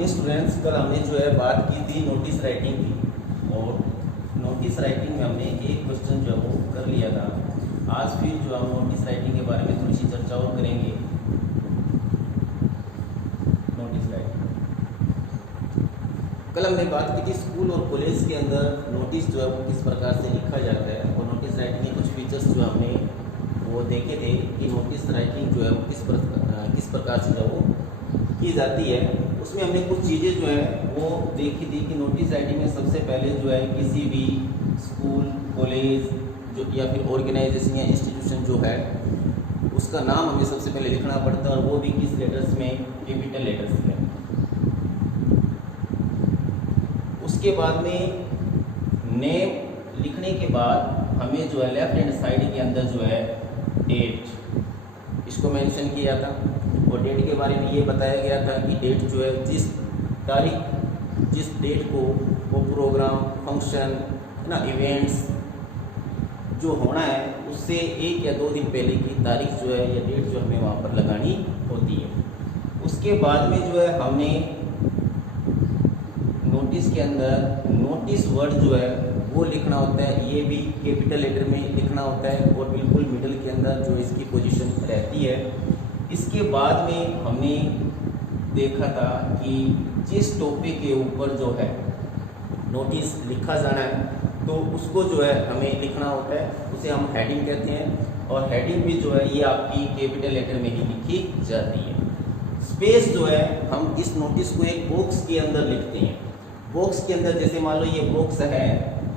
Morning students, कल हमने जो है बात की थी नोटिस राइटिंग की, और नोटिस राइटिंग में हमने एक क्वेश्चन जो है वो कर लिया था। आज फिर जो हम नोटिस राइटिंग के बारे में थोड़ी सी चर्चा और करेंगे। नोटिस राइटिंग कल हमने बात की थी स्कूल और कॉलेज के अंदर नोटिस जो है वो किस प्रकार से लिखा जाता है, और नोटिस राइटिंग के कुछ फीचर्स जो हमने वो देखे थे कि नोटिस राइटिंग जो है वो किस प्रकार से जो वो की जाती है। उसमें हमने कुछ चीज़ें जो है वो देखी थी कि नोटिस राइटिंग में सबसे पहले जो है किसी भी स्कूल, कॉलेज जो या फिर ऑर्गेनाइजेशन या इंस्टीट्यूशन जो है उसका नाम हमें सबसे पहले लिखना पड़ता है, और वो भी किस लेटर्स में, कैपिटल लेटर्स में। उसके बाद में नेम लिखने के बाद हमें जो है लेफ्ट हैंड साइड के अंदर जो है डेट, इसको मेंशन किया था, और डेट के बारे में ये बताया गया था कि डेट जो है जिस तारीख, जिस डेट को वो प्रोग्राम, फंक्शन ना, इवेंट्स जो होना है उससे 1 या 2 दिन पहले की तारीख जो है या डेट जो हमें वहाँ पर लगानी होती है। उसके बाद में जो है हमने नोटिस के अंदर नोटिस वर्ड जो है वो लिखना होता है, ये भी कैपिटल लेटर में लिखना होता है, और बिल्कुल मिडल के अंदर जो इसकी पोजीशन रहती है। इसके बाद में हमने देखा था कि जिस टॉपिक के ऊपर जो है नोटिस लिखा जाना है तो उसको जो है हमें लिखना होता है, उसे हम हेडिंग कहते हैं, और हेडिंग भी जो है ये आपकी कैपिटल लेटर में ही लिखी जाती है। स्पेस जो है हम इस नोटिस को एक बॉक्स के अंदर लिखते हैं। बॉक्स के अंदर जैसे मान लो ये बॉक्स है,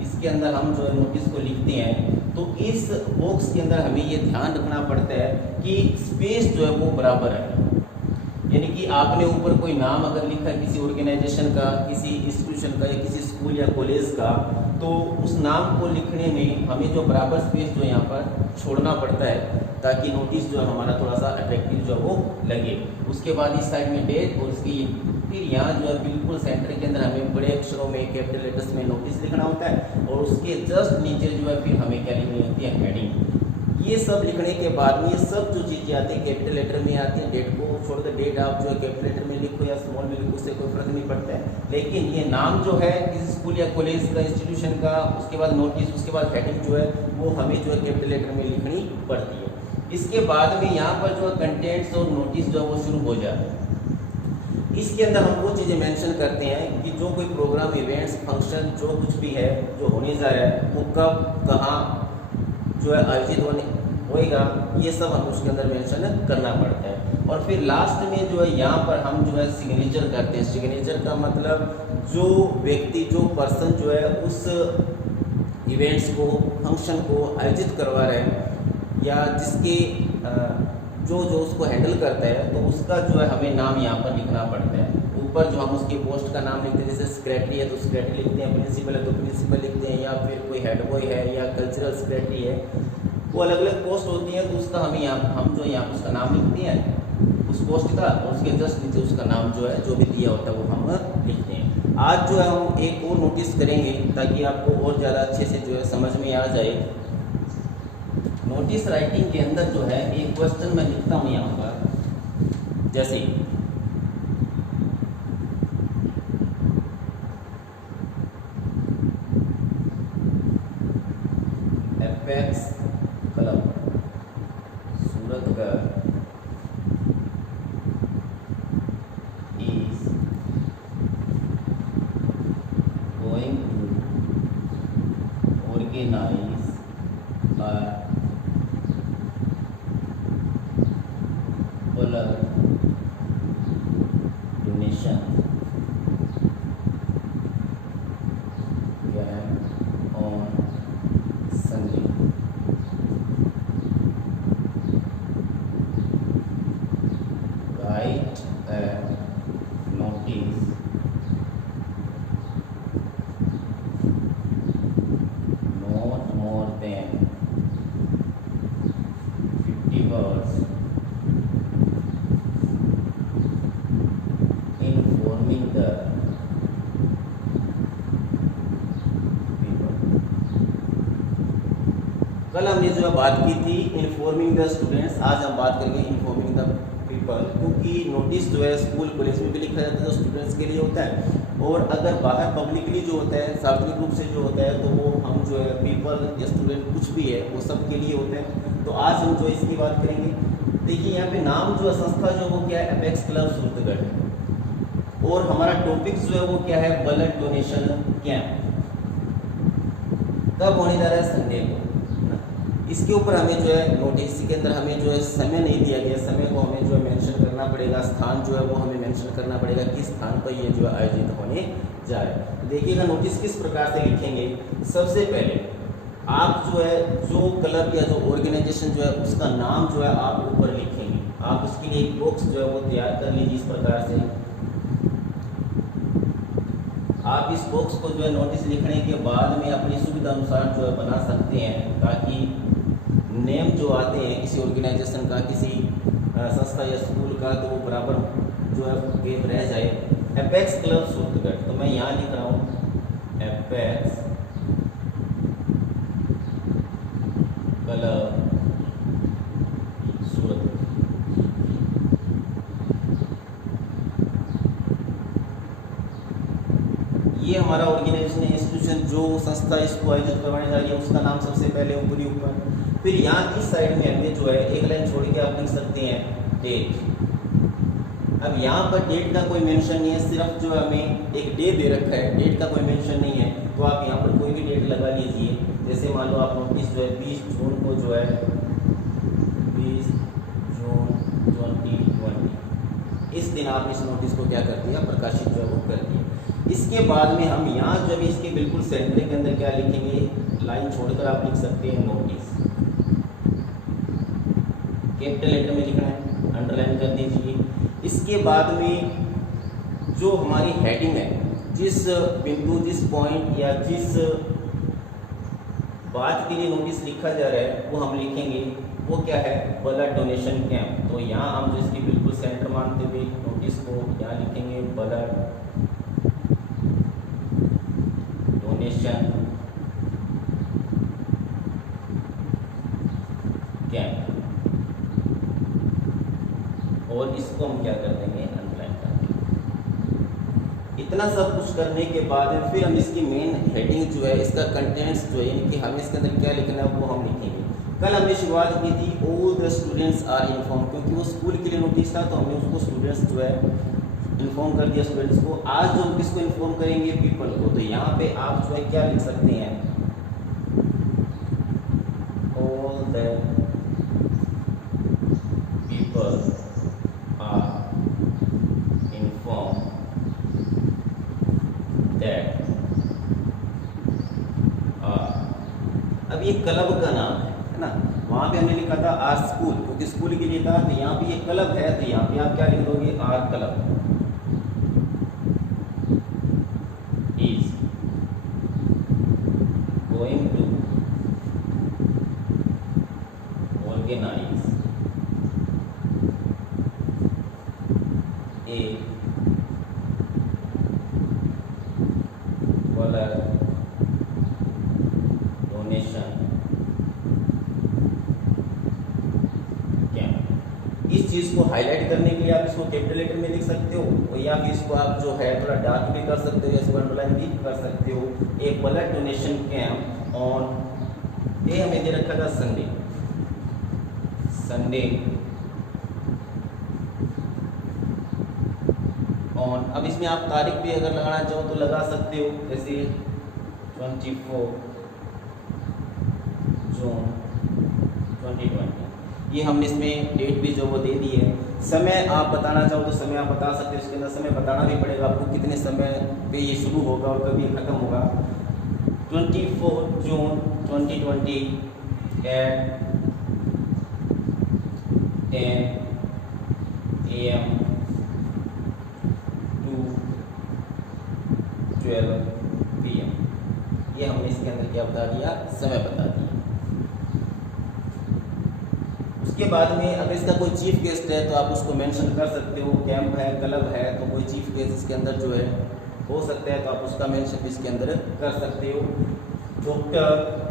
इसके अंदर हम जो है नोटिस को लिखते हैं, तो इस बॉक्स के अंदर हमें ये ध्यान रखना पड़ता है कि स्पेस जो है वो बराबर है। यानी कि आपने ऊपर कोई नाम अगर लिखा है किसी ऑर्गेनाइजेशन का, किसी इंस्टीट्यूशन का या किसी स्कूल या कॉलेज का, तो उस नाम को लिखने में हमें जो बराबर स्पेस जो यहाँ पर छोड़ना पड़ता है ताकि नोटिस जो है हमारा थोड़ा सा अट्रैक्टिव जो वो लगे। उसके बाद इस साइड में डेट, और उसकी फिर यहाँ जो है बिल्कुल सेंटर के अंदर हमें बड़े अक्षरों में कैपिटल लेटर्स में नोटिस लिखना होता है, और उसके जस्ट नीचे जो है फिर हमें क्या लिखनी होती है, हेडिंग। ये सब लिखने के बाद में ये सब जो चीज़ें आती हैं कैपिटल लेटर में आती हैं। डेट को छोड़ कर डेट आप जो है कैपिटल लेटर में लिखो या स्मॉल में लिखो, उससे कोई फर्क नहीं पड़ता है, लेकिन ये नाम जो है किसी स्कूल या कॉलेज का, इंस्टीट्यूशन का, उसके बाद नोटिस, उसके बाद हेडिंग जो है वो हमें जो है कैपिटल लेटर में लिखनी पड़ती है। इसके बाद में यहाँ पर जो है कंटेंट्स और नोटिस जो है वो शुरू हो जाता है। इसके अंदर हम वो चीज़ें मेंशन करते हैं कि जो कोई प्रोग्राम, इवेंट्स, फंक्शन जो कुछ भी है जो होने जा रहा है वो कब, कहाँ जो है आयोजित होएगा, ये सब हम उसके अंदर मेंशन करना पड़ता है। और फिर लास्ट में जो है यहाँ पर हम जो है सिग्नेचर करते हैं। सिग्नेचर का मतलब जो व्यक्ति, जो पर्सन जो है उस इवेंट्स को, फंक्शन को आयोजित करवा रहे हैं या जिसके जो उसको हैंडल करता है, तो उसका जो है हमें नाम यहाँ पर लिखना पड़ता है। ऊपर जो हम उसकी पोस्ट का नाम लिखते हैं, जैसे सेक्रेटरी है तो सेक्रेटरी लिखते हैं, प्रिंसिपल है तो प्रिंसिपल लिखते हैं, या फिर कोई हेड बॉय है या कल्चरल सेक्रेटरी है, वो अलग अलग पोस्ट होती है, तो उसका हम जो यहाँ उसका नाम लिखते हैं उस पोस्ट का, और उसके जस्ट नीचे उसका नाम जो है जो भी दिया होता है वो हम लिखते हैं। आज जो है हम एक और नोटिस करेंगे ताकि आपको और ज़्यादा अच्छे से जो है समझ में आ जाए। नोटिस राइटिंग के अंदर जो है एक क्वेश्चन मैं लिखता हूँ यहाँ पर, जैसे apex club Suratgarh is going to organize a blood donation camp on Sunday. Write a notice not more than 50 words informing the people. कल हमने जो है बात की थी इन्फॉर्मिंग द स्टूडेंट्स, आज हम बात करेंगे इन्फॉर्मिंग द पीपल। पीपल, क्योंकि नोटिस जो है स्कूल कॉलेज में भी लिखा जाता है तो स्टूडेंट्स के लिए होता है, और अगर बाहर पब्लिकली जो होता है सार्वजनिक रूप से जो होता है तो वो हम जो है पीपल या स्टूडेंट कुछ भी है वो सब के लिए होते हैं। तो आज हम जो इसकी बात करेंगे, देखिए यहाँ पे नाम जो है संस्था जो वो क्या है, एपेक्स क्लब सूरतगढ़ है, और हमारा टॉपिक जो है वो क्या है, ब्लड डोनेशन कैंप। कब होने जा रहा है, संडे को। इसके ऊपर हमें जो है नोटिस के अंदर हमें जो है समय नहीं दिया गया, समय को हमें जो है मेंशन करना पड़ेगा, स्थान जो है वो हमें मेंशन करना पड़ेगा किस स्थान पर ये जो है आयोजित होने जा रहा है। तो देखिएगा नोटिस किस प्रकार से लिखेंगे। सबसे पहले आप जो है जो क्लब या जो ऑर्गेनाइजेशन जो है उसका नाम जो है आप ऊपर लिखेंगे। आप उसके लिए एक बॉक्स जो है वो तैयार कर लीजिए इस प्रकार से। आप इस बॉक्स को जो है नोटिस लिखने के बाद में अपनी सुविधा अनुसार जो है बना सकते हैं, ताकि नेम जो आते हैं किसी ऑर्गेनाइजेशन का, किसी संस्था या स्कूल का, तो वो बराबर जो है गेप रह जाए। एपेक्स क्लब सूरतगढ़, तो मैं यहाँ लिख रहा हूँ एपेक्स क्लब सूरतगढ़। ये हमारा ऑर्गेनाइजेशन इंस्टीट्यूशन जो संस्था इसको आयोजित करवाने जा रही है उसका नाम सबसे पहले ऊपरी ऊपर। फिर यहाँ इस साइड में हमें जो है एक लाइन छोड़ के आप लिख सकते हैं डेट। अब यहाँ पर डेट का कोई मेंशन नहीं है, सिर्फ जो हमें एक डे दे रखा है, डेट का कोई मेंशन नहीं है, तो आप यहाँ पर कोई भी डेट लगा लीजिए। जैसे मान लो आप नोटिस जो है 20 जून को जो है 20 जून 2020 इस दिन आप इस नोटिस को क्या कर दिया, प्रकाशित जो है वो कर दिया। इसके बाद में हम यहाँ जब इसके बिल्कुल सेंटर के अंदर क्या लिखेंगे, लाइन छोड़कर आप लिख सकते हैं नोटिस। कैपिटल लेटर में लिखना है, अंडरलाइन कर दीजिए। इसके बाद में जो हमारी हेडिंग है, जिस बिंदु, जिस पॉइंट या जिस बात के लिए नोटिस लिखा जा रहा है वो हम लिखेंगे, वो क्या है, ब्लड डोनेशन कैंप। तो यहाँ हम जो इसकी बिल्कुल सेंटर मानते हुए नोटिस को यहाँ लिखेंगे ब्लड डोनेशन कैंप, और इसको हम क्या कर देंगे, अंडरलाइन कर देंगे। इतना सब कुछ करने के बाद फिर हम इसकी मेन हेडिंग जो है, इसका कंटेंट्स जो है, यानी कि हमें इसके अंदर क्या लिखना है वो हम लिखेंगे। कल हमने शुरुआत की थी all the students are inform, क्योंकि वो स्कूल के लिए नोटिस था तो हमने उसको स्टूडेंट्स जो है इन्फॉर्म कर दिया स्टूडेंट्स को। आज जो हम किसको इन्फॉर्म करेंगे, पीपल को। तो यहाँ पे आप जो है क्या लिख सकते हैं, all the people are inform that अब ये क्लब का नाम है ना, वहाँ पे हमने लिखा था आर स्कूल, क्योंकि स्कूल के लिए था। तो यहाँ पे ये क्लब है, तो यहाँ पे आप क्या लिख दोगे, our club is going to organize a blood donation camp. इस चीज़ को हाईलाइट करने के लिए आप इसको कैपिटल लेटर में लिख सकते हो, या फिर इसको आप जो है थोड़ा डार्क भी कर सकते हो, या इसको अंडरलाइन भी कर सकते हो। एक ब्लड डोनेशन कैंप ऑन ये हमें दे रखा था संडे ऑन। अब इसमें आप तारीख भी अगर लगाना चाहो तो लगा सकते हो, जैसे 24 जून 2020। ये हमने इसमें डेट भी जो वो दे दी है। समय आप बताना चाहो तो समय आप बता सकते हो, इसके अंदर समय बताना भी पड़ेगा आपको कितने समय पे ये शुरू होगा और कभी ख़त्म होगा। 24 जून 2020 at 10 AM to 12 PM। ये हमने इसके अंदर क्या बता दिया, समय बता दिया। उसके बाद में अगर इसका कोई चीफ गेस्ट है तो आप उसको मेंशन कर सकते हो। कैंप है, क्लब है, तो कोई चीफ गेस्ट इसके अंदर जो है हो सकता है, तो आप उसका मेंशन इसके अंदर कर सकते हो। Doctor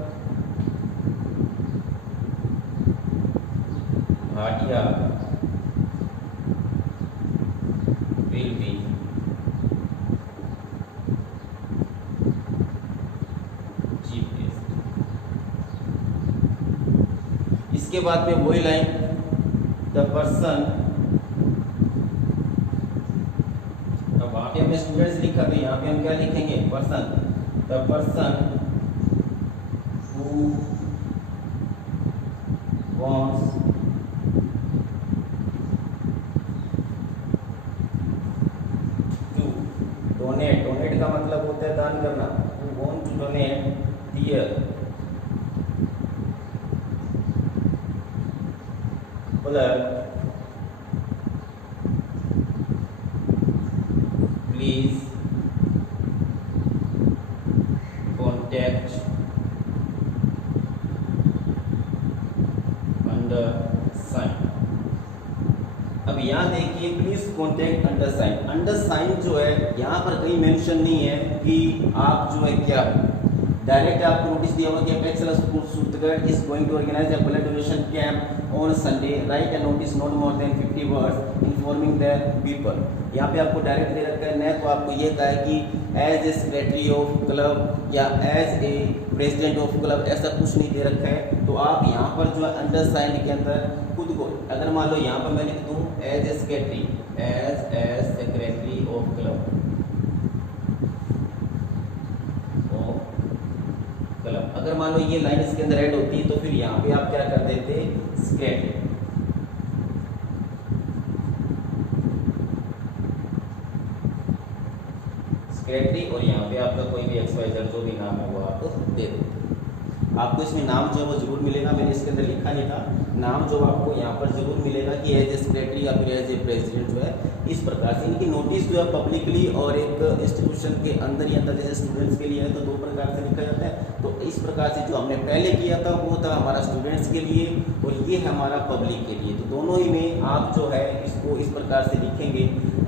Bhatia will be cheapest। इसके बाद में वही लाइन, द पर्सन, अब वहां पे हमने स्टूडेंट्स लिखा तो यहाँ पे हम क्या लिखेंगे, person, the person who wants to donate, donate का मतलब होता है दान करना, who want to donate their blood please contact under sign। अब यहाँ देखिए please contact under sign, under sign जो है यहाँ पर कहीं मेंशन नहीं है कि आप जो है क्या, डायरेक्ट आपको नोटिस दिया हुआ कि Apex school Suratgarh is going to organise a blood donation camp on Sunday, right a notice not more than 50 words informing the people. यहाँ पे आपको डायरेक्ट दे रखा है, न तो आपको ये कहा है कि as a secretary of club या as a president of club, ऐसा कुछ नहीं दे रखा है। तो आप यहाँ पर जो है अंडर साइन के अंदर खुद को, अगर मान लो यहाँ पर मैं लिख दूँ as a secretary, as secretary of club, अगर मान लो ये लाइन इसके अंदर ऐड होती है तो फिर यहाँ पे आप क्या कर देते, सेक्रेटरी, सेक्रेटरी, और यहाँ पे आपका कोई भी XYZ जो भी नाम है वो आप दे देते। आपको इसमें नाम जो है वो जरूर मिलेगा, मैंने इसके अंदर लिखा नहीं था, नाम जो आपको यहाँ पर जरूर मिलेगा कि एज ए सेक्रेटरी या फिर एज ए प्रेसिडेंट जो है, इस प्रकार से। इनकी नोटिस जो है पब्लिकली और एक इंस्टीट्यूशन के अंदर ही अंदर, जैसे स्टूडेंट्स के लिए है तो दो प्रकार से लिखा जाता है। तो इस प्रकार से जो हमने पहले किया था वो था हमारा स्टूडेंट्स के लिए और ये है हमारा पब्लिक के लिए। तो दोनों ही में आप जो है इसको इस प्रकार से लिखेंगे।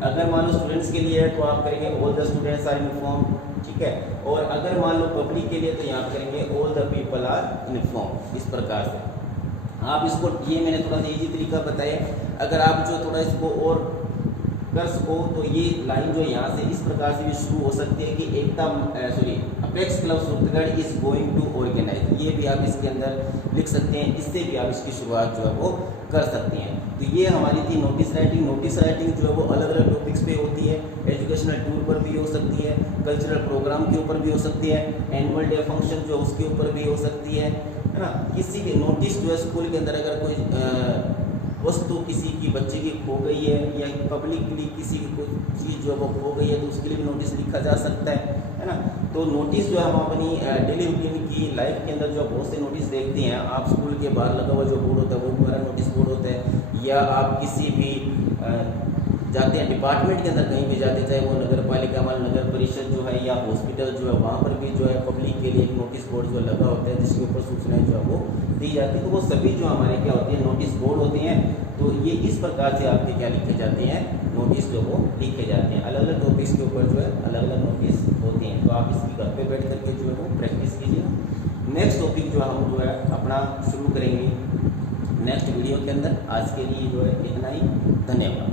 अगर मान लो स्टूडेंट्स के लिए है तो आप करेंगे all the students are inform, ठीक है, और अगर मान लो पब्लिक के लिए तो यहाँ करेंगे all the people are inform. इस प्रकार से आप इसको, ये मैंने थोड़ा सा इजी तरीका बताया, अगर आप जो थोड़ा इसको और कर सको तो ये लाइन जो यहाँ से इस प्रकार से भी शुरू हो सकती है कि Ekta apex club Suratgarh is going to organise, ये भी आप इसके अंदर लिख सकते हैं, इससे भी आप इसकी शुरुआत जो है वो कर सकते हैं। तो ये हमारी थी नोटिस राइटिंग। नोटिस राइटिंग जो है वो अलग अलग टॉपिक्स पे होती है, एजुकेशनल टूर पर भी हो सकती है, कल्चरल प्रोग्राम के ऊपर भी हो सकती है, एनुअल डे फंक्शन जो उसके ऊपर भी हो सकती है ना। किसी के नोटिस जो है स्कूल के अंदर अगर कोई वस्तु किसी की बच्चे की खो गई है या पब्लिकली किसी की कोई चीज़ जो है वो खो गई है तो उसके लिए भी नोटिस लिखा जा सकता है ना। तो नोटिस जो है हम अपनी डेली रूटीन की लाइफ के अंदर जो बहुत से नोटिस देखते हैं, आप स्कूल के बाहर लगा हुआ जो बोर्ड होता है वो हमारा नोटिस बोर्ड होता है, या आप किसी भी जाते हैं डिपार्टमेंट के अंदर कहीं भी जाते, चाहे वो नगर पालिका मान नगर परिषद जो है या हॉस्पिटल जो है, वहाँ पर भी जो है पब्लिक के लिए एक नोटिस बोर्ड जो लगा होता है जिसके ऊपर सूचनाएं जो है वो दी जाती है। तो वो सभी जो हमारे क्या होती है नोटिस बोर्ड होते हैं। तो ये इस प्रकार से आपके क्या लिखे जाते हैं, नोटिस जो वो लिखे जाते हैं। अलग अलग टॉपिक्स के ऊपर जो है अलग अलग नोटिस होते हैं। तो आप इसकी घर पे बैठ करके जो है वो प्रैक्टिस कीजिए। नेक्स्ट टॉपिक जो हम जो है अपना शुरू करेंगे नेक्स्ट वीडियो के अंदर। आज के लिए जो है इतना ही, धन्यवाद।